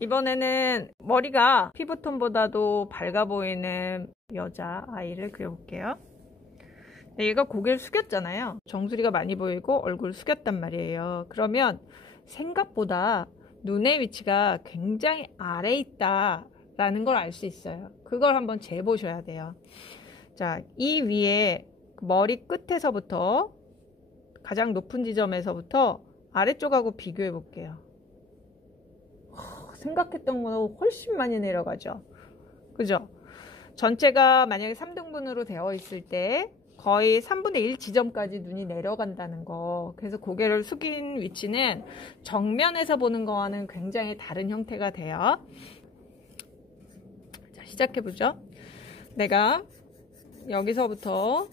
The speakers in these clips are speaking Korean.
이번에는 머리가 피부톤보다도 밝아 보이는 여자아이를 그려볼게요. 얘가 고개를 숙였잖아요. 정수리가 많이 보이고 얼굴을 숙였단 말이에요. 그러면 생각보다 눈의 위치가 굉장히 아래에 있다 라는 걸 알 수 있어요. 그걸 한번 재보셔야 돼요. 자, 이 위에 머리 끝에서부터 가장 높은 지점에서부터 아래쪽하고 비교해 볼게요. 생각했던 거는 훨씬 많이 내려가죠. 그죠? 전체가 만약에 3등분으로 되어 있을 때 거의 3분의 1 지점까지 눈이 내려간다는 거. 그래서 고개를 숙인 위치는 정면에서 보는 거와는 굉장히 다른 형태가 돼요. 자, 시작해보죠. 내가 여기서부터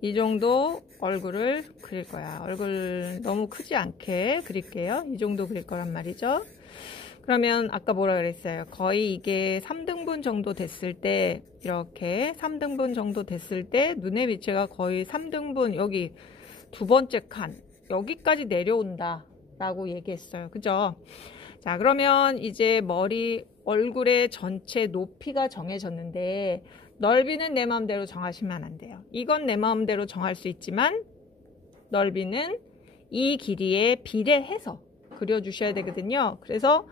이 정도 얼굴을 그릴 거야. 얼굴 너무 크지 않게 그릴게요. 이 정도 그릴 거란 말이죠. 그러면 아까 뭐라 그랬어요? 거의 이게 3등분 정도 됐을 때, 이렇게 3등분 정도 됐을 때 눈의 위치가 거의 3등분, 여기 두 번째 칸, 여기까지 내려온다 라고 얘기했어요. 그죠? 자, 그러면 이제 머리, 얼굴의 전체 높이가 정해졌는데 넓이는 내 마음대로 정하시면 안 돼요. 이건 내 마음대로 정할 수 있지만 넓이는 이 길이에 비례해서 그려주셔야 되거든요. 그래서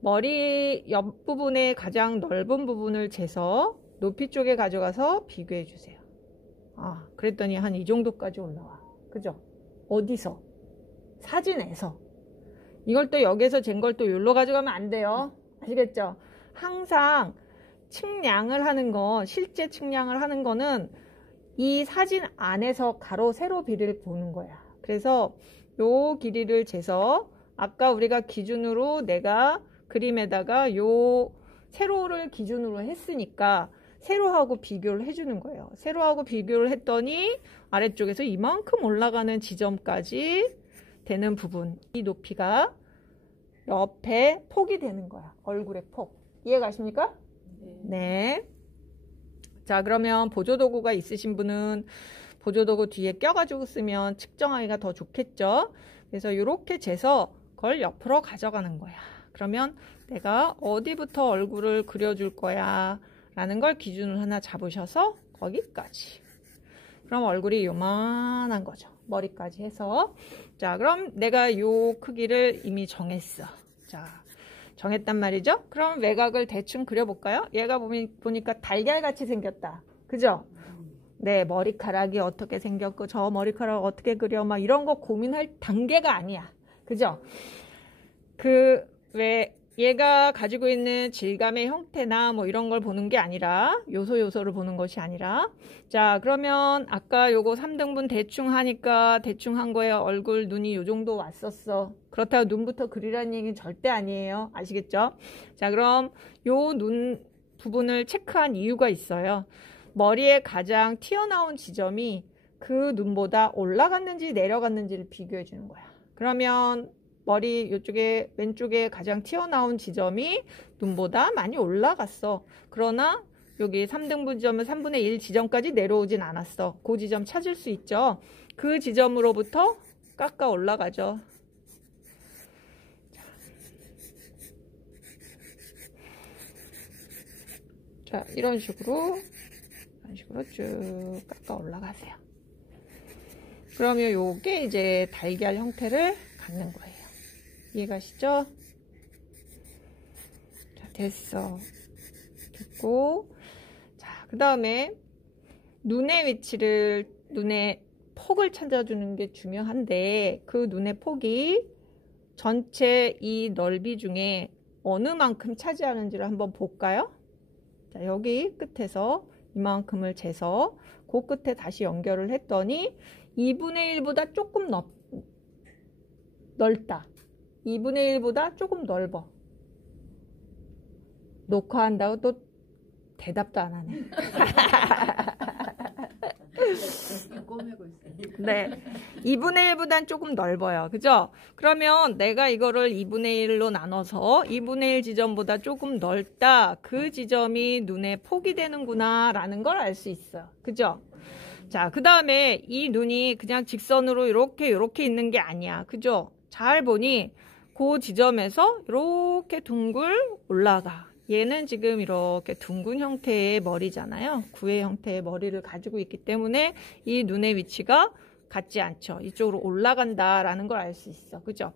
머리 옆부분의 가장 넓은 부분을 재서 높이 쪽에 가져가서 비교해 주세요. 아, 그랬더니 한 이 정도까지 올라와. 그죠? 어디서? 사진에서. 이걸 또 여기서 잰 걸 또 여기로 가져가면 안 돼요. 아시겠죠? 항상 측량을 하는 거, 실제 측량을 하는 거는 이 사진 안에서 가로 세로 비를 보는 거야. 그래서 요 길이를 재서 아까 우리가 기준으로 내가 그림에다가 요 세로를 기준으로 했으니까 세로하고 비교를 해주는 거예요. 세로하고 비교를 했더니 아래쪽에서 이만큼 올라가는 지점까지 되는 부분, 이 높이가 옆에 폭이 되는 거야. 얼굴의 폭. 이해가십니까? 네. 자, 그러면 보조도구가 있으신 분은 보조도구 뒤에 껴가지고 쓰면 측정하기가 더 좋겠죠. 그래서 이렇게 재서 그걸 옆으로 가져가는 거야. 그러면 내가 어디부터 얼굴을 그려줄 거야 라는 걸 기준을 하나 잡으셔서 거기까지. 그럼 얼굴이 요만한 거죠. 머리까지 해서. 자, 그럼 내가 요 크기를 이미 정했어. 자, 정했단 말이죠. 그럼 외곽을 대충 그려볼까요? 얘가 보니까 달걀같이 생겼다. 그죠? 네, 머리카락이 어떻게 생겼고 저 머리카락 어떻게 그려 막 이런 거 고민할 단계가 아니야. 그죠? 왜 얘가 가지고 있는 질감의 형태나 뭐 이런 걸 보는 게 아니라 요소를 보는 것이 아니라, 자, 그러면 아까 요거 3등분 대충 하니까 대충 한 거예요. 얼굴 눈이 요 정도 왔었어. 그렇다고 눈부터 그리라는 얘기는 절대 아니에요. 아시겠죠? 자, 그럼 요 눈 부분을 체크한 이유가 있어요. 머리에 가장 튀어나온 지점이 그 눈보다 올라갔는지 내려갔는지를 비교해 주는 거야. 그러면 머리 이쪽에 왼쪽에 가장 튀어나온 지점이 눈보다 많이 올라갔어. 그러나 여기 3등분 지점은 3분의 1 지점까지 내려오진 않았어. 그 지점 찾을 수 있죠. 그 지점으로부터 깎아 올라가죠. 자, 이런 식으로 쭉 깎아 올라가세요. 그러면 요게 이제 달걀 형태를 갖는 거예요. 이해가시죠? 자, 됐어. 됐고, 자, 그 다음에 눈의 위치를, 눈의 폭을 찾아주는 게 중요한데, 그 눈의 폭이 전체 이 넓이 중에 어느 만큼 차지하는지를 한번 볼까요? 자, 여기 끝에서 이만큼을 재서 그 끝에 다시 연결을 했더니 2분의 1보다 조금 넓다. 2분의 1보다 조금 넓어. 녹화한다고 또 대답도 안 하네. 네, 2분의 1보단 조금 넓어요. 그죠? 그러면 내가 이거를 2분의 1로 나눠서 2분의 1 지점보다 조금 넓다. 그 지점이 눈의 폭이 되는구나 라는 걸 알 수 있어요. 그죠? 자, 그 다음에 이 눈이 그냥 직선으로 이렇게 있는 게 아니야. 그죠? 잘 보니 그 지점에서 이렇게 둥글 올라가. 얘는 지금 이렇게 둥근 형태의 머리잖아요. 구의 형태의 머리를 가지고 있기 때문에 이 눈의 위치가 같지 않죠. 이쪽으로 올라간다라는 걸 알 수 있어. 그죠?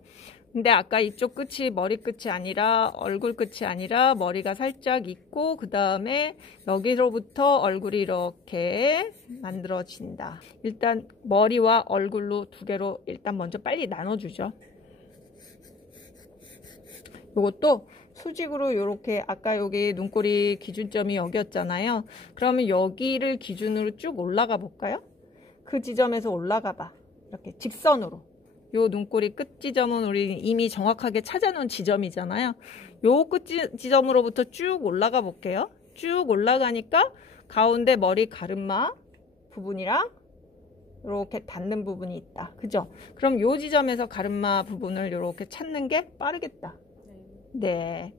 근데 아까 이쪽 끝이 머리 끝이 아니라 얼굴 끝이 아니라 머리가 살짝 있고 그 다음에 여기로부터 얼굴이 이렇게 만들어진다. 일단 머리와 얼굴로 두 개로 일단 먼저 빨리 나눠주죠. 요것도 수직으로 이렇게 아까 여기 눈꼬리 기준점이 여기였잖아요. 그러면 여기를 기준으로 쭉 올라가 볼까요? 그 지점에서 올라가 봐. 이렇게 직선으로. 요 눈꼬리 끝 지점은 우리 이미 정확하게 찾아놓은 지점이잖아요. 요 끝 지점으로부터 쭉 올라가 볼게요. 쭉 올라가니까 가운데 머리 가르마 부분이랑 이렇게 닿는 부분이 있다. 그죠? 그럼 요 지점에서 가르마 부분을 이렇게 찾는 게 빠르겠다. 네.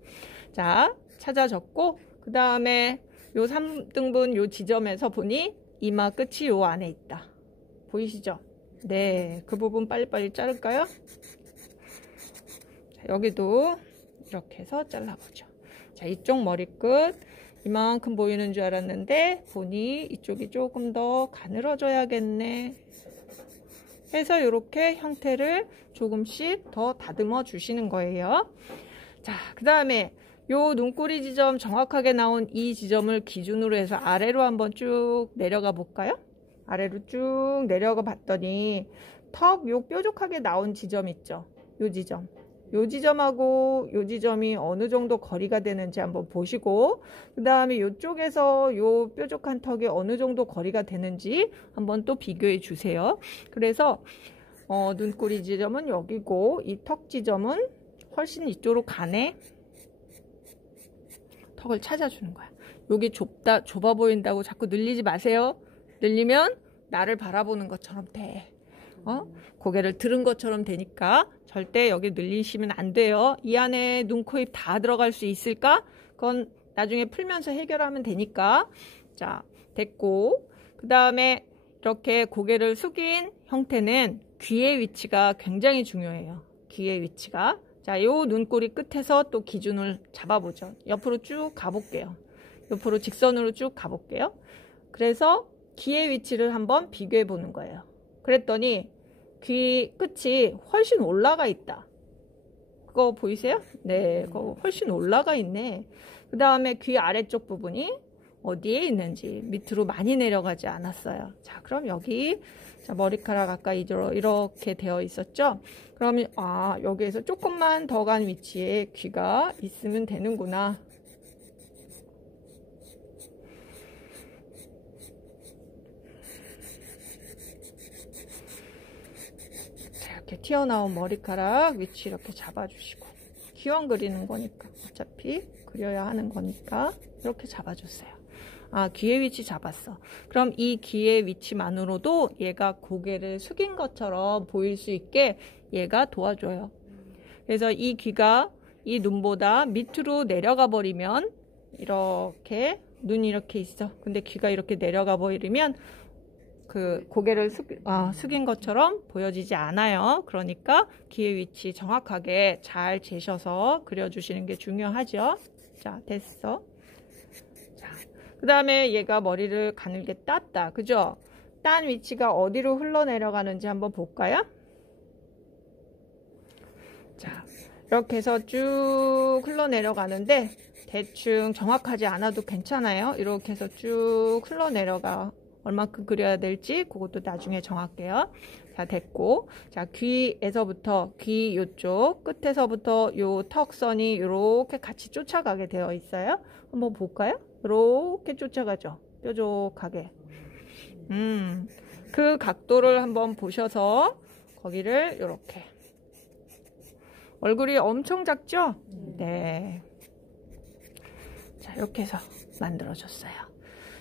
자, 찾아졌고 그 다음에 요 3등분 요 지점에서 보니 이마 끝이 요 안에 있다. 보이시죠? 네, 그 부분 빨리빨리 자를까요? 자, 여기도 이렇게 해서 잘라보죠. 자, 이쪽 머리끝 이만큼 보이는 줄 알았는데 보니 이쪽이 조금 더 가늘어져야겠네 해서 이렇게 형태를 조금씩 더 다듬어 주시는 거예요. 자, 그 다음에 요 눈꼬리 지점 정확하게 나온 이 지점을 기준으로 해서 아래로 한번 쭉 내려가 볼까요? 아래로 쭉 내려가 봤더니 턱 요 뾰족하게 나온 지점 있죠? 요 지점. 요 지점하고 요 지점이 어느 정도 거리가 되는지 한번 보시고 그 다음에 요쪽에서 요 뾰족한 턱이 어느 정도 거리가 되는지 한번 또 비교해 주세요. 그래서 눈꼬리 지점은 여기고 이 턱 지점은 훨씬 이쪽으로 가네. 턱을 찾아주는 거야. 여기 좁아 보인다고 자꾸 늘리지 마세요. 늘리면 나를 바라보는 것처럼 돼. 고개를 들은 것처럼 되니까 절대 여기 늘리시면 안 돼요. 이 안에 눈, 코, 입 다 들어갈 수 있을까? 그건 나중에 풀면서 해결하면 되니까. 자, 됐고 그 다음에 이렇게 고개를 숙인 형태는 귀의 위치가 굉장히 중요해요. 귀의 위치가. 자, 요 눈꼬리 끝에서 또 기준을 잡아보죠. 옆으로 쭉 가볼게요. 옆으로 직선으로 쭉 가볼게요. 그래서 귀의 위치를 한번 비교해 보는 거예요. 그랬더니 귀 끝이 훨씬 올라가 있다. 그거 보이세요? 네, 그거 훨씬 올라가 있네. 그 다음에 귀 아래쪽 부분이 어디에 있는지 밑으로 많이 내려가지 않았어요. 자, 그럼 여기 자, 머리카락 아까 이렇게 되어 있었죠? 그러면 여기에서 조금만 더 간 위치에 귀가 있으면 되는구나. 자, 이렇게 튀어나온 머리카락 위치 이렇게 잡아주시고 귀형 그리는 거니까 어차피 그려야 하는 거니까 이렇게 잡아주세요. 귀의 위치 잡았어. 그럼 이 귀의 위치만으로도 얘가 고개를 숙인 것처럼 보일 수 있게 얘가 도와줘요. 그래서 이 귀가 이 눈보다 밑으로 내려가 버리면 이렇게 눈이 이렇게 있어. 근데 귀가 이렇게 내려가 버리면 그 고개를 숙인 것처럼 보여지지 않아요. 그러니까 귀의 위치 정확하게 잘 재셔서 그려주시는 게 중요하죠. 자, 됐어. 그 다음에 얘가 머리를 가늘게 땄다. 그죠? 딴 위치가 어디로 흘러내려가는지 한번 볼까요? 자, 이렇게 해서 쭉 흘러내려가는데 대충 정확하지 않아도 괜찮아요. 이렇게 해서 쭉 흘러내려가. 얼마큼 그려야 될지 그것도 나중에 정할게요. 자, 됐고. 자, 귀에서부터 귀 요쪽 끝에서부터 요 턱선이 이렇게 같이 쫓아가게 되어 있어요. 한번 볼까요? 이렇게 쫓아가죠. 뾰족하게. 그 각도를 한번 보셔서 거기를 이렇게. 얼굴이 엄청 작죠? 네. 자, 이렇게 해서 만들어줬어요.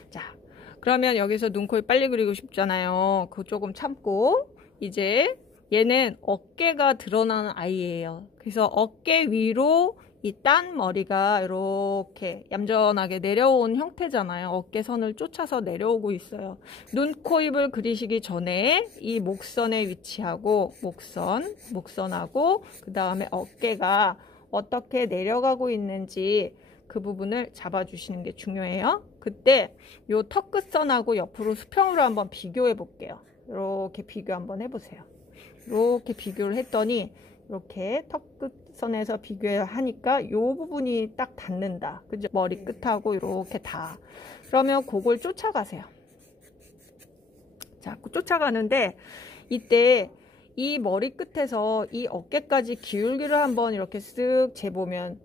자, 그러면 여기서 눈, 코, 입 빨리 그리고 싶잖아요. 그거 조금 참고 이제 얘는 어깨가 드러나는 아이예요. 그래서 어깨 위로 이 딴 머리가 이렇게 얌전하게 내려온 형태잖아요. 어깨선을 쫓아서 내려오고 있어요. 눈, 코, 입을 그리시기 전에 이 목선에 위치하고 목선하고 그 다음에 어깨가 어떻게 내려가고 있는지 그 부분을 잡아주시는 게 중요해요. 그때 요 턱 끝선하고 옆으로 수평으로 한번 비교해 볼게요. 이렇게 비교 한번 해보세요. 이렇게 비교를 했더니 이렇게 턱 끝선에서 비교하니까 이 부분이 딱 닿는다. 그죠? 머리 끝하고 이렇게 다. 그러면 그걸 쫓아가세요. 자, 쫓아가는데 이때 이 머리 끝에서 이 어깨까지 기울기를 한번 이렇게 쓱 재보면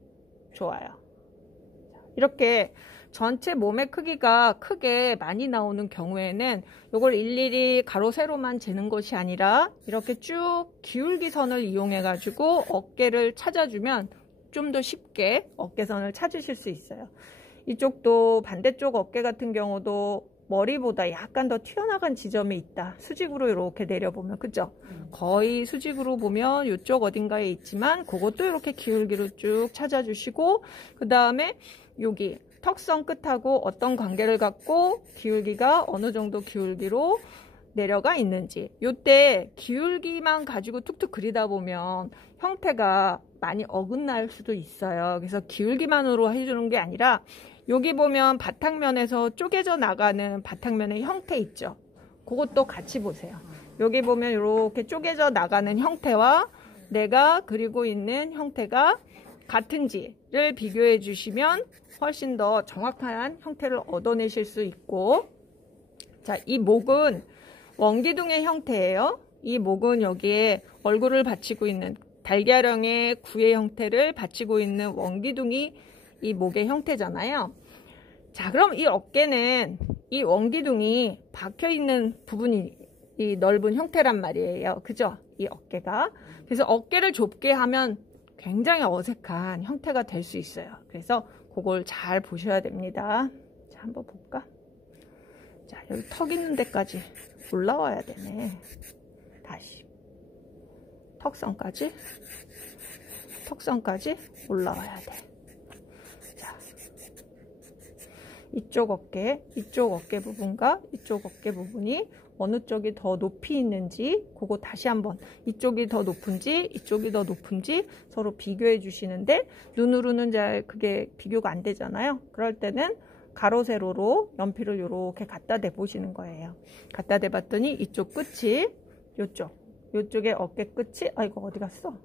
좋아요. 이렇게 전체 몸의 크기가 크게 많이 나오는 경우에는 이걸 일일이 가로 세로만 재는 것이 아니라 이렇게 쭉 기울기선을 이용해 가지고 어깨를 찾아주면 좀 더 쉽게 어깨선을 찾으실 수 있어요. 이쪽도 반대쪽 어깨 같은 경우도 머리보다 약간 더 튀어나간 지점이 있다. 수직으로 이렇게 내려보면, 그죠? 거의 수직으로 보면 이쪽 어딘가에 있지만 그것도 이렇게 기울기로 쭉 찾아주시고, 그 다음에 여기 턱선 끝하고 어떤 관계를 갖고 기울기가 어느 정도 기울기로 내려가 있는지. 요때 기울기만 가지고 툭툭 그리다 보면 형태가 많이 어긋날 수도 있어요. 그래서 기울기만으로 해주는 게 아니라 여기 보면 바탕면에서 쪼개져 나가는 바탕면의 형태 있죠. 그것도 같이 보세요. 여기 보면 이렇게 쪼개져 나가는 형태와 내가 그리고 있는 형태가 같은지를 비교해 주시면 훨씬 더 정확한 형태를 얻어내실 수 있고, 자, 이 목은 원기둥의 형태예요. 이 목은 여기에 얼굴을 받치고 있는 달걀형의 구의 형태를 받치고 있는 원기둥이 이 목의 형태잖아요. 자, 그럼 이 어깨는 이 원기둥이 박혀 있는 부분이 이 넓은 형태란 말이에요. 그죠? 이 어깨가. 그래서 어깨를 좁게 하면 굉장히 어색한 형태가 될 수 있어요. 그래서 그걸 잘 보셔야 됩니다. 자, 한번 볼까? 자, 여기 턱 있는 데까지 올라와야 되네. 다시. 턱선까지 올라와야 돼. 자, 이쪽 어깨 부분과 이쪽 어깨 부분이 어느 쪽이 더 높이 있는지 그거 다시 한번 이쪽이 더 높은지 이쪽이 더 높은지 서로 비교해 주시는데 눈으로는 잘 그게 비교가 안 되잖아요. 그럴 때는 가로 세로로 연필을 이렇게 갖다 대 보시는 거예요. 갖다 대 봤더니 이쪽 끝이 요쪽에 어깨 끝이 아이고 어디 갔어?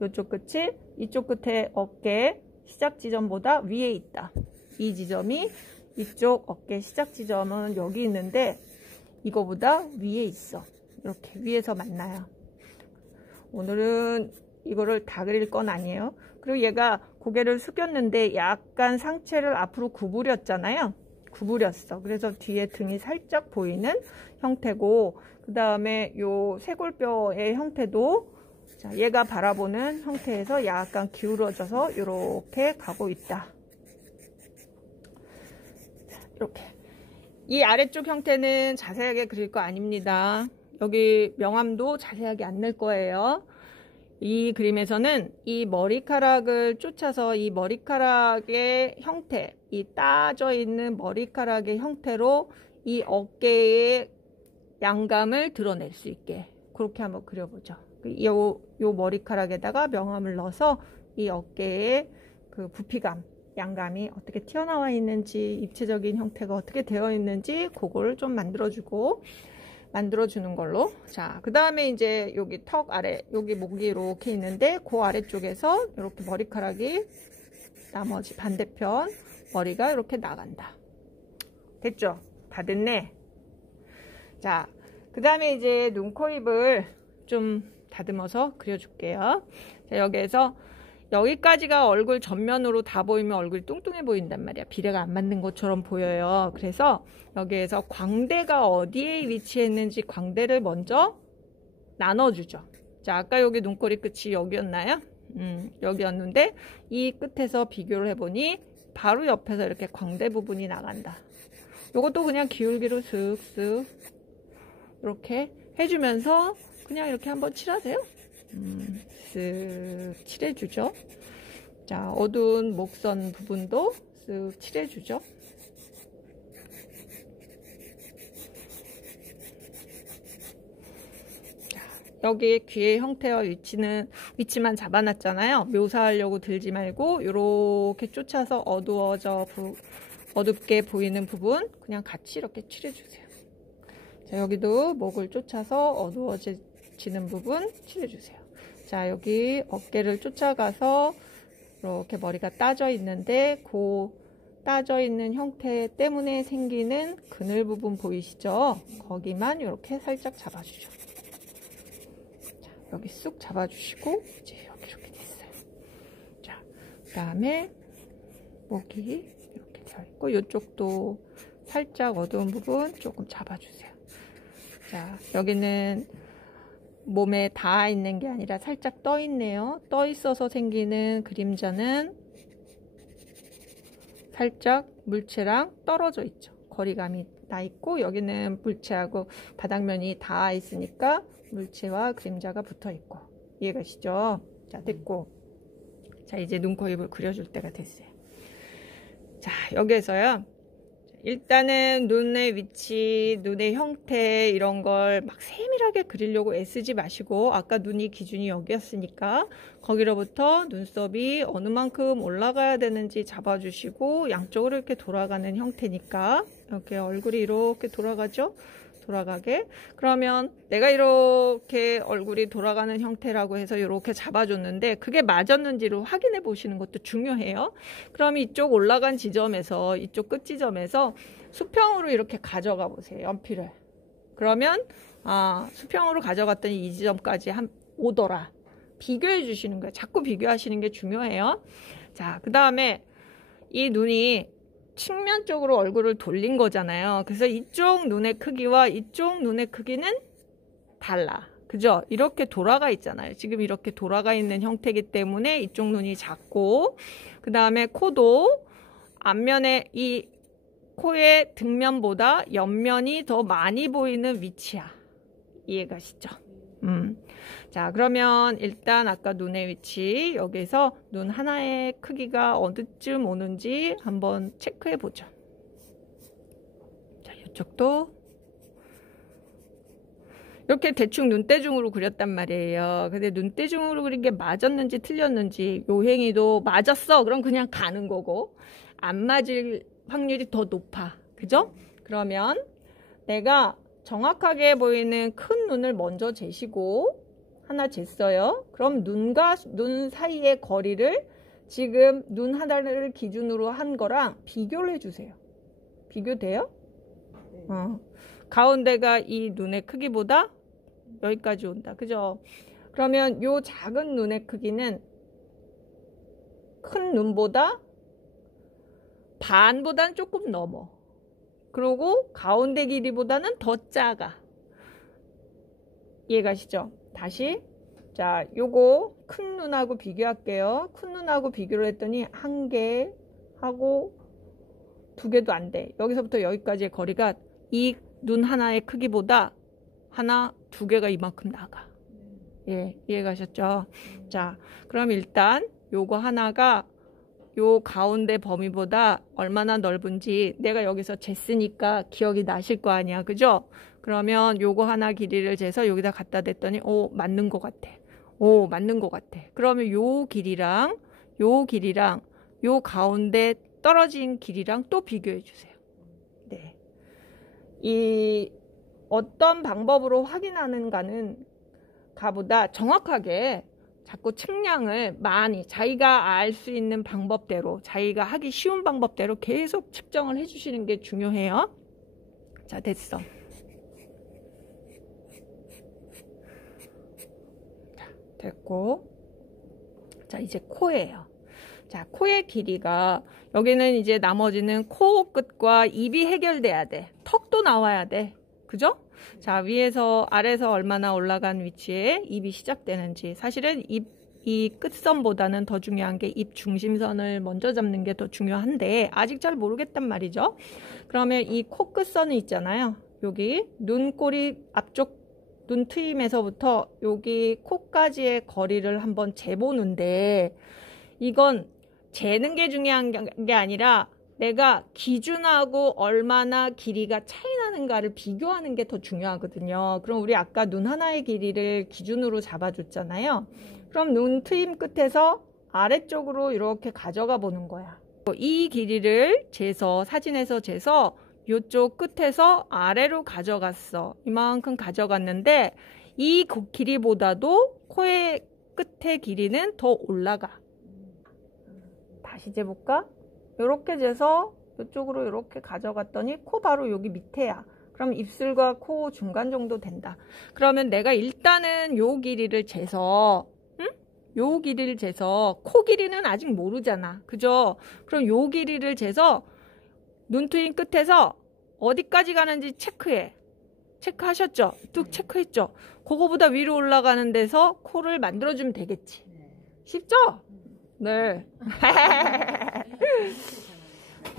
요쪽 끝이 이쪽 끝에 어깨 시작 지점보다 위에 있다. 이 지점이 이쪽 어깨 시작 지점은 여기 있는데 이거보다 위에 있어. 이렇게 위에서 만나요. 오늘은 이거를 다 그릴 건 아니에요. 그리고 얘가 고개를 숙였는데 약간 상체를 앞으로 구부렸잖아요. 구부렸어. 그래서 뒤에 등이 살짝 보이는 형태고, 그 다음에 요 쇄골뼈의 형태도 자, 얘가 바라보는 형태에서 약간 기울어져서 이렇게 가고 있다. 이렇게. 이 아래쪽 형태는 자세하게 그릴 거 아닙니다. 여기 명암도 자세하게 안 낼 거예요. 이 그림에서는 이 머리카락을 쫓아서 이 머리카락의 형태, 이 따져 있는 머리카락의 형태로 이 어깨의 양감을 드러낼 수 있게 그렇게 한번 그려보죠. 요 머리카락에다가 명암을 넣어서 이 어깨의 그 부피감, 양감이 어떻게 튀어나와 있는지, 입체적인 형태가 어떻게 되어 있는지 그거를 좀 만들어주는 걸로. 자, 그 다음에 이제 여기 턱 아래, 여기 목이 이렇게 있는데 그 아래쪽에서 이렇게 머리카락이 나머지 반대편 머리가 이렇게 나간다. 됐죠? 다 됐네. 자, 그 다음에 이제 눈, 코, 입을 좀 다듬어서 그려줄게요. 자, 여기에서 여기까지가 얼굴 전면으로 다 보이면 얼굴이 뚱뚱해 보인단 말이야. 비례가 안 맞는 것처럼 보여요. 그래서 여기에서 광대가 어디에 위치했는지 광대를 먼저 나눠주죠. 자, 아까 여기 눈꼬리 끝이 여기였나요? 여기였는데 이 끝에서 비교를 해보니 바로 옆에서 이렇게 광대 부분이 나간다. 이것도 그냥 기울기로 슥슥 이렇게 해주면서 그냥 이렇게 한번 칠하세요. 쓱 칠해주죠. 자, 어두운 목선 부분도 쓱 칠해주죠. 여기 귀의 형태와 위치만 잡아놨잖아요. 묘사하려고 들지 말고 이렇게 쫓아서 어둡게 보이는 부분 그냥 같이 이렇게 칠해주세요. 자, 여기도 목을 쫓아서 어두워지는 부분 칠해주세요. 자, 여기 어깨를 쫓아가서 이렇게 머리가 따져 있는데 그 따져 있는 형태 때문에 생기는 그늘 부분 보이시죠? 거기만 이렇게 살짝 잡아주죠. 여기 쑥 잡아주시고 이제 여기 이렇게 됐어요. 자, 그 다음에 목이 이렇게 되어 있고 이쪽도 살짝 어두운 부분 조금 잡아주세요. 자, 여기는 몸에 닿아 있는 게 아니라 살짝 떠 있네요. 떠 있어서 생기는 그림자는 살짝 물체랑 떨어져 있죠. 거리감이 나 있고 여기는 물체하고 바닥면이 닿아 있으니까 물체와 그림자가 붙어 있고. 이해가시죠? 자, 됐고. 자, 이제 눈, 코, 입을 그려줄 때가 됐어요. 자, 여기에서요. 일단은 눈의 위치, 눈의 형태 이런 걸 막 세밀하게 그리려고 애쓰지 마시고 아까 눈이 기준이 여기였으니까 거기로부터 눈썹이 어느 만큼 올라가야 되는지 잡아주시고 양쪽으로 이렇게 돌아가는 형태니까 이렇게 얼굴이 이렇게 돌아가죠? 돌아가게. 그러면 내가 이렇게 얼굴이 돌아가는 형태라고 해서 이렇게 잡아줬는데 그게 맞았는지를 확인해 보시는 것도 중요해요. 그럼 이쪽 올라간 지점에서 이쪽 끝 지점에서 수평으로 이렇게 가져가 보세요. 연필을. 그러면 수평으로 가져갔더니 이 지점까지 오더라. 비교해 주시는 거예요. 자꾸 비교하시는 게 중요해요. 자, 그 다음에 이 눈이 측면 쪽으로 얼굴을 돌린 거잖아요. 그래서 이쪽 눈의 크기와 이쪽 눈의 크기는 달라. 그죠? 이렇게 돌아가 있잖아요. 지금 이렇게 돌아가 있는 형태이기 때문에 이쪽 눈이 작고 그 다음에 코도 앞면에 이 코의 뒷면보다 옆면이 더 많이 보이는 위치야. 이해가시죠? 자, 그러면 일단 아까 눈의 위치 여기서 눈 하나의 크기가 어디쯤 오는지 한번 체크해 보죠. 자, 이쪽도 이렇게 대충 눈대중으로 그렸단 말이에요. 근데 눈대중으로 그린 게 맞았는지 틀렸는지 요행이도 맞았어. 그럼 그냥 가는 거고 안 맞을 확률이 더 높아. 그죠? 그러면 내가 정확하게 보이는 큰 눈을 먼저 재시고 하나 쟀어요. 그럼 눈과 눈 사이의 거리를 지금 눈 하나를 기준으로 한 거랑 비교를 해주세요. 비교돼요? 가운데가 이 눈의 크기보다 여기까지 온다. 그죠? 그러면 요 작은 눈의 크기는 큰 눈보다 반보다는 조금 넘어. 그리고 가운데 길이보다는 더 작아. 이해가시죠? 다시. 자, 요거 큰 눈하고 비교할게요. 큰 눈하고 비교를 했더니 한 개 하고 두 개도 안 돼. 여기서부터 여기까지의 거리가 이 눈 하나의 크기보다 하나, 두 개가 이만큼 나가. 예, 이해가셨죠? 자, 그럼 일단 요거 하나가 요 가운데 범위보다 얼마나 넓은지 내가 여기서 쟀으니까 기억이 나실 거 아니야. 그죠? 그러면 요거 하나 길이를 재서 여기다 갖다 댔더니 오, 맞는 것 같아. 오, 맞는 것 같아. 그러면 요 길이랑 요 가운데 떨어진 길이랑 또 비교해 주세요. 네. 이 어떤 방법으로 확인하는가는 가보다 정확하게 자꾸 측량을 많이 자기가 알 수 있는 방법대로 자기가 하기 쉬운 방법대로 계속 측정을 해주시는 게 중요해요. 자, 됐어. 자, 됐고. 자, 이제 코예요. 자, 코의 길이가 여기는 이제 나머지는 코 끝과 입이 해결돼야 돼. 턱도 나와야 돼. 그죠? 자, 위에서 아래에서 얼마나 올라간 위치에 입이 시작되는지. 사실은 이 끝선보다는 더 중요한 게 입 중심선을 먼저 잡는 게 더 중요한데 아직 잘 모르겠단 말이죠. 그러면 이 코 끝선이 있잖아요. 여기 눈꼬리 앞쪽 눈 트임에서부터 여기 코까지의 거리를 한번 재보는데 이건 재는 게 중요한 게 아니라 내가 기준하고 얼마나 길이가 차이 나는가를 비교하는 게 더 중요하거든요. 그럼 우리 아까 눈 하나의 길이를 기준으로 잡아줬잖아요. 그럼 눈 트임 끝에서 아래쪽으로 이렇게 가져가 보는 거야. 이 길이를 재서, 사진에서 재서 이쪽 끝에서 아래로 가져갔어. 이만큼 가져갔는데 이 길이보다도 코의 끝의 길이는 더 올라가. 다시 재볼까? 이렇게 재서 이쪽으로 이렇게 가져갔더니 코 바로 여기 밑에야. 그럼 입술과 코 중간 정도 된다. 그러면 내가 일단은 요 길이를 재서, 요 길이를 재서, 코 길이는 아직 모르잖아. 그죠? 그럼 요 길이를 재서 눈트임 끝에서 어디까지 가는지 체크해. 체크하셨죠? 뚝 체크했죠? 그거보다 위로 올라가는 데서 코를 만들어주면 되겠지. 쉽죠? 네.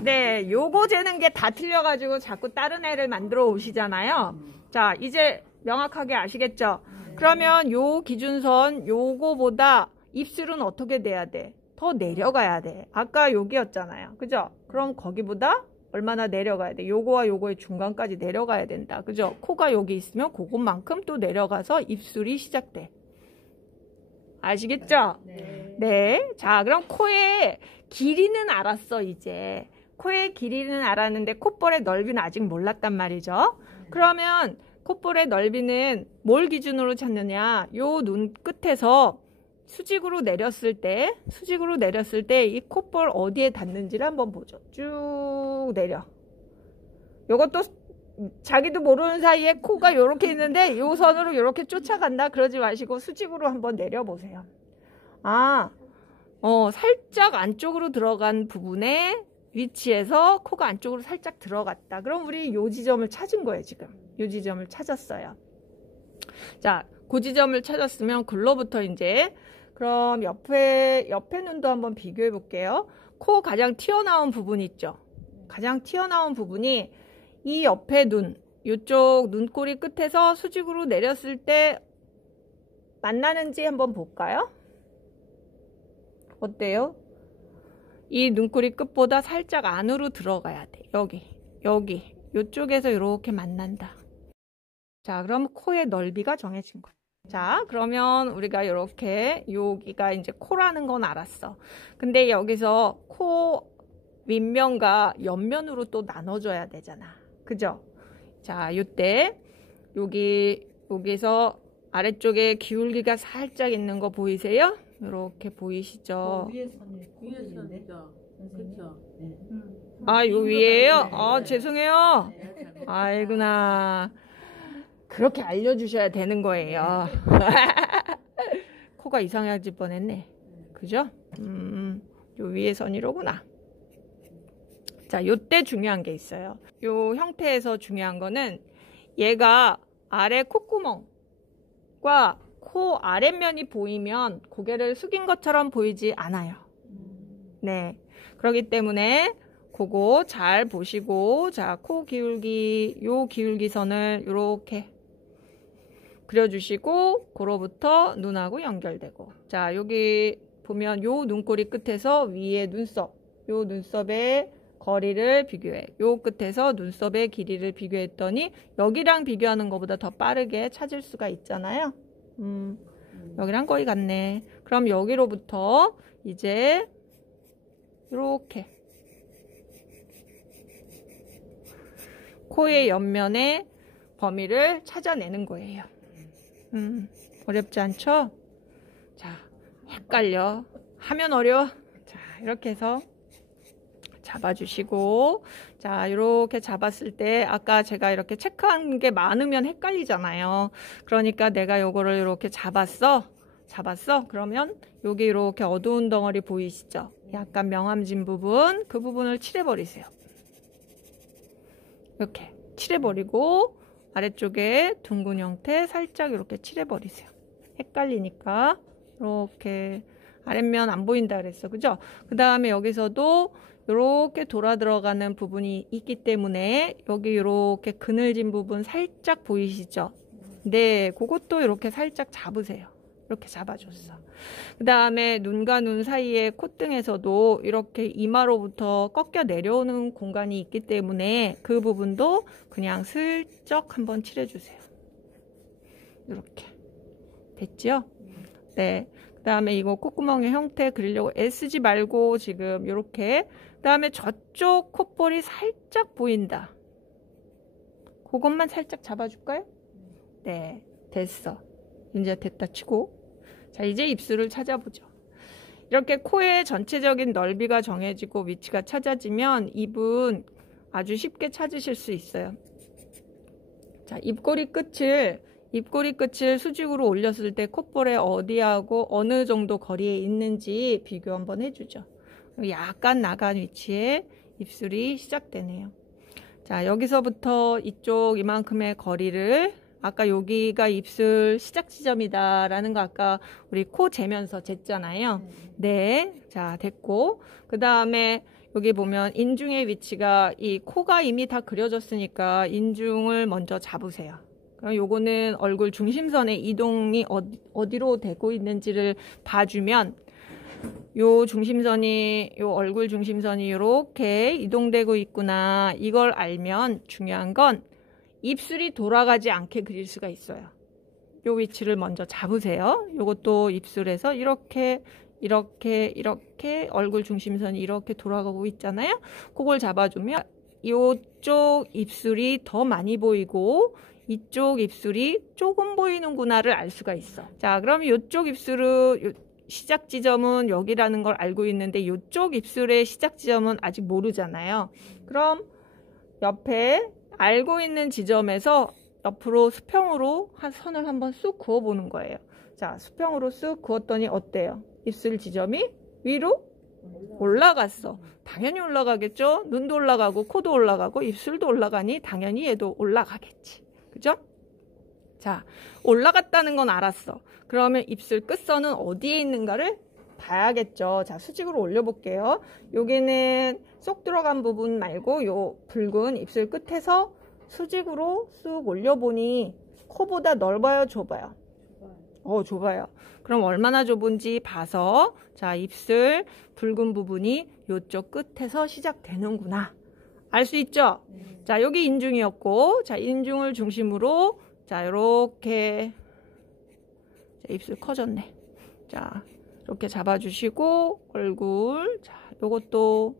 네, 요거 재는 게 다 틀려가지고 자꾸 다른 애를 만들어 오시잖아요. 자, 이제 명확하게 아시겠죠? 그러면 요 기준선 요거보다 입술은 어떻게 돼야 돼? 더 내려가야 돼. 아까 여기였잖아요. 그죠? 그럼 거기보다 얼마나 내려가야 돼? 요거와 요거의 중간까지 내려가야 된다. 그죠? 코가 여기 있으면 그것만큼 또 내려가서 입술이 시작돼. 아시겠죠? 네. 자, 그럼 코의 길이는 알았어, 이제. 코의 길이는 알았는데 콧볼의 넓이는 아직 몰랐단 말이죠. 그러면 콧볼의 넓이는 뭘 기준으로 찾느냐? 요 눈 끝에서 수직으로 내렸을 때 이 콧볼 어디에 닿는지를 한번 보죠. 쭉 내려. 요것도 자기도 모르는 사이에 코가 요렇게 있는데 요 선으로 요렇게 쫓아간다. 그러지 마시고 수직으로 한번 내려보세요. 살짝 안쪽으로 들어간 부분에 위치에서 코가 안쪽으로 살짝 들어갔다. 그럼 우리 요 지점을 찾은 거예요, 지금. 요 지점을 찾았어요. 자, 그 지점을 찾았으면 글로부터 이제 그럼 옆에 눈도 한번 비교해 볼게요. 코 가장 튀어나온 부분 있죠? 가장 튀어나온 부분이 이 옆에 눈, 이쪽 눈꼬리 끝에서 수직으로 내렸을 때 만나는지 한번 볼까요? 어때요? 이 눈꼬리 끝보다 살짝 안으로 들어가야 돼. 여기. 이쪽에서 이렇게 만난다. 자, 그럼 코의 넓이가 정해진 거야. 자, 그러면 우리가 이렇게 여기가 이제 코라는 건 알았어. 근데 여기서 코 윗면과 옆면으로 또 나눠줘야 되잖아. 그죠? 자, 이때 여기서 아래쪽에 기울기가 살짝 있는 거 보이세요? 이렇게 보이시죠? 위에서 그렇죠. 요 위에요? 죄송해요. 아이구나. 그렇게 알려주셔야 되는 거예요. 코가 이상해질 뻔했네. 그죠? 요 위에 선이로구나. 자, 요때 중요한 게 있어요. 요 형태에서 중요한 거는 얘가 아래 콧구멍과 코 아랫면이 보이면 고개를 숙인 것처럼 보이지 않아요. 네. 그렇기 때문에 그거 잘 보시고, 자, 코 기울기, 요 기울기선을 요렇게 그려주시고, 그로부터 눈하고 연결되고. 자, 여기 보면 요 눈꼬리 끝에서 위에 눈썹, 요 눈썹의 거리를 비교해. 요 끝에서 눈썹의 길이를 비교했더니 여기랑 비교하는 것보다 더 빠르게 찾을 수가 있잖아요. 여기랑 거의 같네. 그럼 여기로부터 이제 이렇게 코의 옆면의 범위를 찾아내는 거예요. 어렵지 않죠? 자, 헷갈려. 하면 어려워. 자, 이렇게 해서 잡아주시고, 자, 이렇게 잡았을 때 아까 제가 이렇게 체크한 게 많으면 헷갈리잖아요. 그러니까 내가 요거를 이렇게 잡았어. 그러면 여기 이렇게 어두운 덩어리 보이시죠? 약간 명암진 부분, 그 부분을 칠해버리세요. 이렇게 칠해버리고 아래쪽에 둥근 형태 살짝 이렇게 칠해버리세요. 헷갈리니까 이렇게 아랫면 안 보인다 그랬어. 그죠? 그 다음에 여기서도 이렇게 돌아 들어가는 부분이 있기 때문에 여기 이렇게 그늘진 부분 살짝 보이시죠? 네, 그것도 이렇게 살짝 잡으세요. 이렇게 잡아줬어. 그 다음에 눈과 눈 사이에 콧등에서도 이렇게 이마로부터 꺾여 내려오는 공간이 있기 때문에 그 부분도 그냥 슬쩍 한번 칠해주세요. 이렇게. 됐죠? 네. 그 다음에 이거 콧구멍의 형태 그리려고 애쓰지 말고 지금 이렇게. 그 다음에 저쪽 콧볼이 살짝 보인다. 그것만 살짝 잡아줄까요? 네. 됐어. 이제 됐다 치고. 자, 이제 입술을 찾아보죠. 이렇게 코의 전체적인 넓이가 정해지고 위치가 찾아지면 입은 아주 쉽게 찾으실 수 있어요. 자, 입꼬리 끝을 수직으로 올렸을 때 콧볼에 어디하고 어느 정도 거리에 있는지 비교 한번 해주죠. 약간 나간 위치에 입술이 시작되네요. 자, 여기서부터 이쪽 이만큼의 거리를 아까 여기가 입술 시작 지점이다 라는 거 아까 우리 코 재면서 쟀잖아요. 네. 자, 됐고. 그 다음에 여기 보면 인중의 위치가 이 코가 이미 다 그려졌으니까 인중을 먼저 잡으세요. 그럼 요거는 얼굴 중심선의 이동이 어디로 되고 있는지를 봐주면 요 얼굴 중심선이 이렇게 이동되고 있구나. 이걸 알면 중요한 건 입술이 돌아가지 않게 그릴 수가 있어요. 요 위치를 먼저 잡으세요. 요것도 입술에서 이렇게 얼굴 중심선이 이렇게 돌아가고 있잖아요. 그걸 잡아주면 이쪽 입술이 더 많이 보이고 이쪽 입술이 조금 보이는구나를 알 수가 있어. 자, 그럼 이쪽 입술은 시작 지점은 여기라는 걸 알고 있는데 이쪽 입술의 시작 지점은 아직 모르잖아요. 그럼 옆에 알고 있는 지점에서 옆으로 수평으로 한 선을 한번 쑥 그어보는 거예요. 자, 수평으로 쑥 그었더니 어때요? 입술 지점이 위로 올라갔어. 당연히 올라가겠죠? 눈도 올라가고 코도 올라가고 입술도 올라가니 당연히 얘도 올라가겠지. 그죠? 자, 올라갔다는 건 알았어. 그러면 입술 끝선은 어디에 있는가를 봐야겠죠. 자, 수직으로 올려볼게요. 여기는 쏙 들어간 부분 말고 요 붉은 입술 끝에서 수직으로 쑥 올려보니 코보다 넓어요, 좁아요? 좁아요. 그럼 얼마나 좁은지 봐서 자, 입술 붉은 부분이 요쪽 끝에서 시작되는구나. 알 수 있죠? 자, 여기 인중이었고, 자, 인중을 중심으로 자, 요렇게 자, 입술 커졌네. 자, 이렇게 잡아주시고 얼굴, 자, 요것도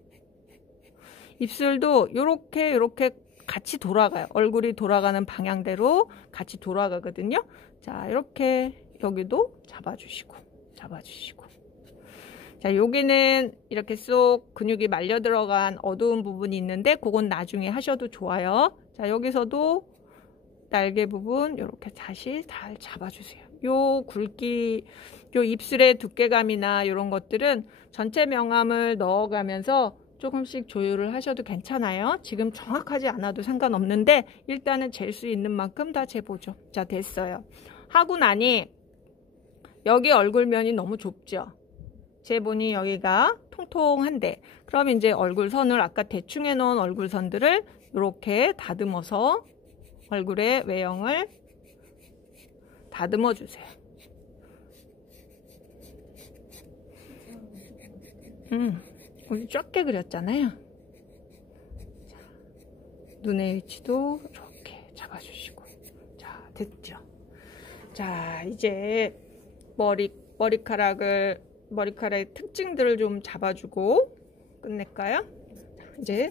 입술도 요렇게 같이 돌아가요. 얼굴이 돌아가는 방향대로 같이 돌아가거든요. 자, 이렇게 여기도 잡아주시고. 자, 여기는 이렇게 쏙 근육이 말려 들어간 어두운 부분이 있는데 그건 나중에 하셔도 좋아요. 자, 여기서도 날개 부분 이렇게 다시 잘 잡아주세요. 요 굵기, 요 입술의 두께감이나 이런 것들은 전체 명암을 넣어가면서 조금씩 조율을 하셔도 괜찮아요. 지금 정확하지 않아도 상관없는데 일단은 잴 수 있는 만큼 다 재보죠. 자, 됐어요. 하고 나니 여기 얼굴면이 너무 좁죠. 재보니 여기가 통통한데 그럼 이제 얼굴선을 아까 대충 해놓은 얼굴선들을 이렇게 다듬어서 얼굴의 외형을 다듬어 주세요. 우리 좁게 그렸잖아요. 자, 눈의 위치도 이렇게 잡아주시고. 자, 됐죠. 자, 이제 머리카락의 특징들을 좀 잡아주고 끝낼까요? 이제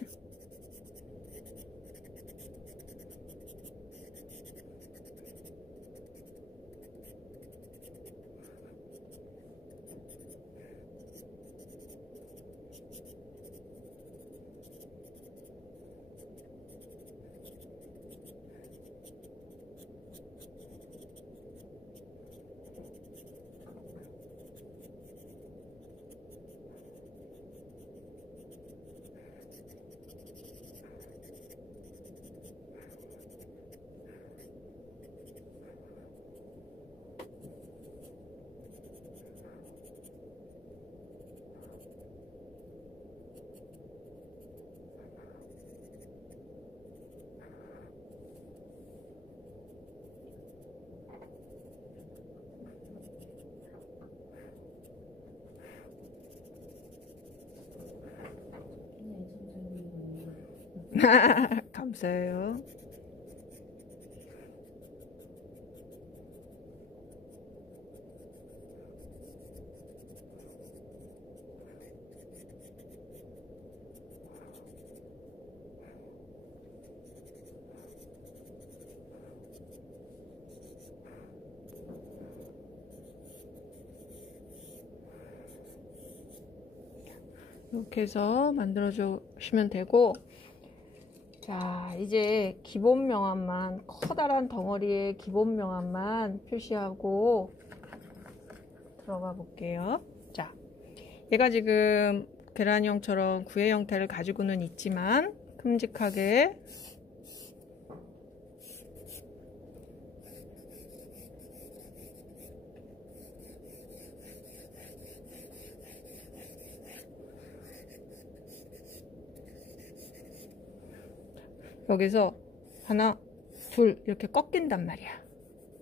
감사해요. 이렇게 해서 만들어 주시면 되고, 자, 이제 기본 명암만, 커다란 덩어리의 기본 명암만 표시하고 들어가 볼게요. 자, 얘가 지금 계란형처럼 구의 형태를 가지고는 있지만 큼직하게 여기서 하나, 둘 이렇게 꺾인단 말이야.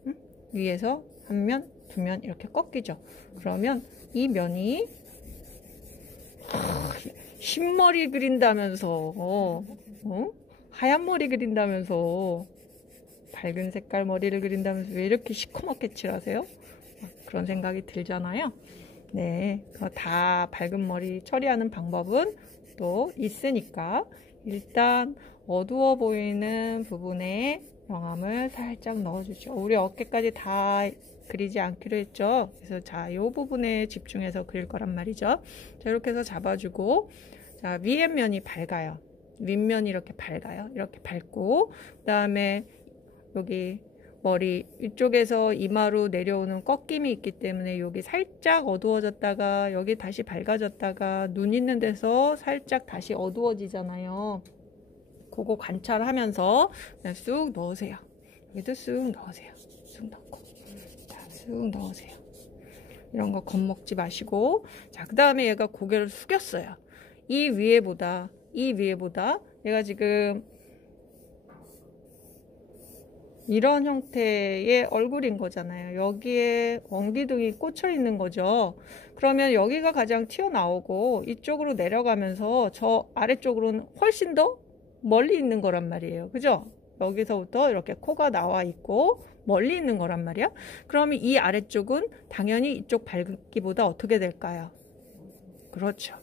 응? 위에서 한 면, 두 면 이렇게 꺾이죠. 그러면 이 면이 흰머리 그린다면서 하얀 머리 그린다면서 밝은 색깔 머리를 그린다면서 왜 이렇게 시커멓게 칠하세요? 그런 생각이 들잖아요. 네, 다 밝은 머리 처리하는 방법은 또 있으니까 일단 어두워 보이는 부분에 명암을 살짝 넣어주죠. 우리 어깨까지 다 그리지 않기로 했죠. 그래서 자, 이 부분에 집중해서 그릴 거란 말이죠. 자, 이렇게 해서 잡아주고, 자, 위에 면이 밝아요. 윗면이 이렇게 밝아요. 이렇게 밝고, 그 다음에 여기 머리 이쪽에서 이마로 내려오는 꺾임이 있기 때문에 여기 살짝 어두워졌다가 여기 다시 밝아졌다가 눈 있는 데서 살짝 다시 어두워지잖아요. 그거 관찰하면서 그냥 쑥 넣으세요. 여기도 쑥 넣으세요. 쑥 넣고, 자, 쑥 넣으세요. 이런 거 겁먹지 마시고, 자, 그 다음에 얘가 고개를 숙였어요. 이 위에보다 얘가 지금 이런 형태의 얼굴인 거잖아요. 여기에 원기둥이 꽂혀 있는 거죠. 그러면 여기가 가장 튀어나오고 이쪽으로 내려가면서 저 아래쪽으로는 훨씬 더 멀리 있는 거란 말이에요. 그죠? 여기서부터 이렇게 코가 나와 있고 멀리 있는 거란 말이야. 그러면 이 아래쪽은 당연히 이쪽 밝기보다 어떻게 될까요? 그렇죠.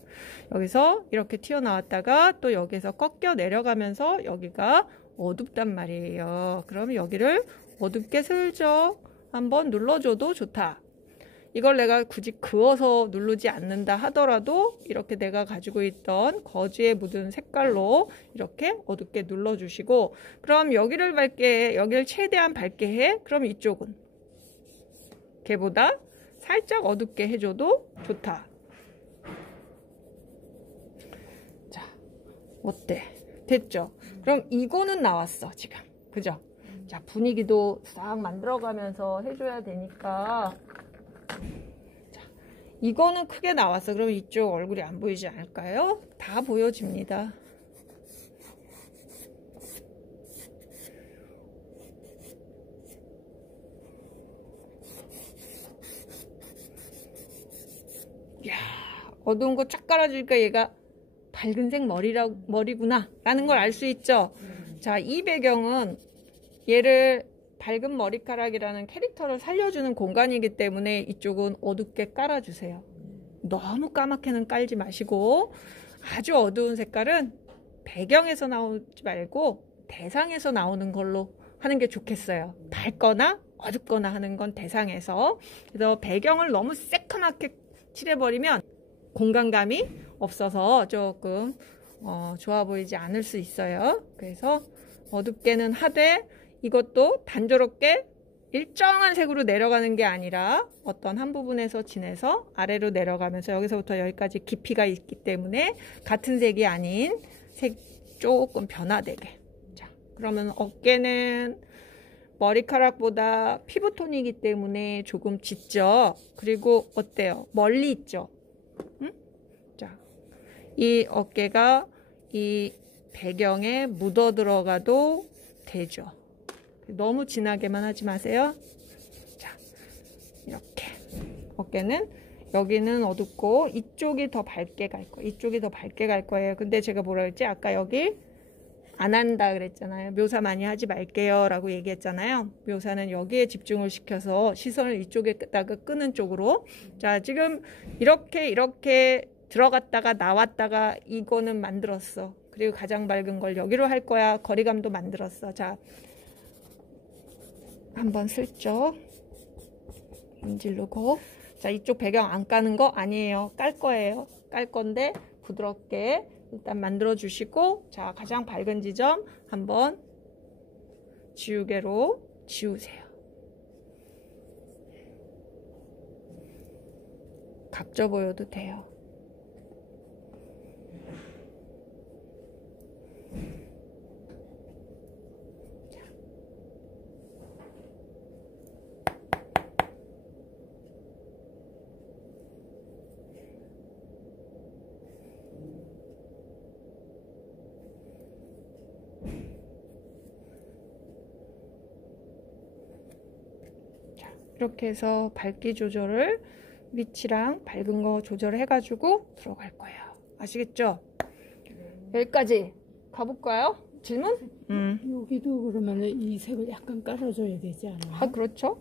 여기서 이렇게 튀어나왔다가 또 여기서 꺾여 내려가면서 여기가 어둡단 말이에요. 그러면 여기를 어둡게 슬쩍 한번 눌러줘도 좋다. 이걸 내가 굳이 그어서 누르지 않는다 하더라도 이렇게 내가 가지고 있던 거즈에 묻은 색깔로 이렇게 어둡게 눌러주시고, 그럼 여기를 밝게, 여기를 최대한 밝게 해. 그럼 이쪽은 걔보다 살짝 어둡게 해줘도 좋다. 자, 어때? 됐죠? 그럼 이거는 나왔어, 지금. 그죠? 자, 분위기도 싹 만들어가면서 해줘야 되니까. 자, 이거는 크게 나왔어. 그럼 이쪽 얼굴이 안 보이지 않을까요? 다 보여집니다. 이야, 어두운 거 쫙 깔아주니까 얘가 밝은색 머리구나 라는 걸 알 수 있죠. 자, 이 배경은 얘를 밝은 머리카락이라는 캐릭터를 살려주는 공간이기 때문에 이쪽은 어둡게 깔아주세요. 너무 까맣게는 깔지 마시고, 아주 어두운 색깔은 배경에서 나오지 말고 대상에서 나오는 걸로 하는 게 좋겠어요. 밝거나 어둡거나 하는 건 대상에서. 그래서 배경을 너무 새까맣게 칠해버리면 공간감이 없어서 조금 좋아 보이지 않을 수 있어요. 그래서 어둡게는 하되 이것도 단조롭게 일정한 색으로 내려가는 게 아니라 어떤 한 부분에서 지내서 아래로 내려가면서 여기서부터 여기까지 깊이가 있기 때문에 같은 색이 아닌 색 조금 변화되게. 자, 그러면 어깨는 머리카락보다 피부톤이기 때문에 조금 짙죠. 그리고 어때요? 멀리 있죠. 응? 자, 이 어깨가 이 배경에 묻어 들어가도 되죠. 너무 진하게만 하지 마세요. 자, 이렇게 어깨는 여기는 어둡고 이쪽이 더 밝게 갈 거예요. 이쪽이 더 밝게 갈 거예요. 근데 제가 뭐라 했지? 아까 여기 안 한다 그랬잖아요. 묘사 많이 하지 말게요 라고 얘기했잖아요. 묘사는 여기에 집중을 시켜서 시선을 이쪽에다가 끄는 쪽으로. 자, 지금 이렇게 들어갔다가 나왔다가 이거는 만들었어. 그리고 가장 밝은 걸 여기로 할 거야. 거리감도 만들었어. 자, 한번 슬쩍 문지르고. 자, 이쪽 배경 안 까는 거 아니에요. 깔 거예요. 깔 건데 부드럽게 일단 만들어 주시고, 자, 가장 밝은 지점 한번 지우개로 지우세요. 각져 보여도 돼요. 이렇게 해서 밝기 조절을 위치랑 밝은 거 조절해 가지고 들어갈 거예요. 아시겠죠? 여기까지 가볼까요? 질문? 여기도 그러면 이 색을 약간 깔아줘야 되지 않아요? 아, 그렇죠.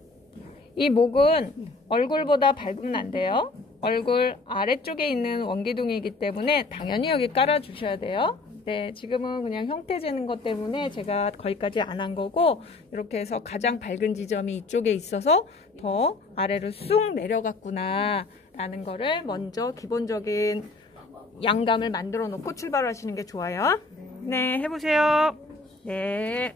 이 목은 얼굴보다 밝으면 안 돼요. 얼굴 아래쪽에 있는 원기둥이기 때문에 당연히 여기 깔아주셔야 돼요. 네, 지금은 그냥 형태 재는 것 때문에 제가 거기까지 안 한 거고, 이렇게 해서 가장 밝은 지점이 이쪽에 있어서 더 아래로 쑥 내려갔구나 라는 거를 먼저 기본적인 양감을 만들어 놓고 출발하시는 게 좋아요. 네, 해보세요. 네.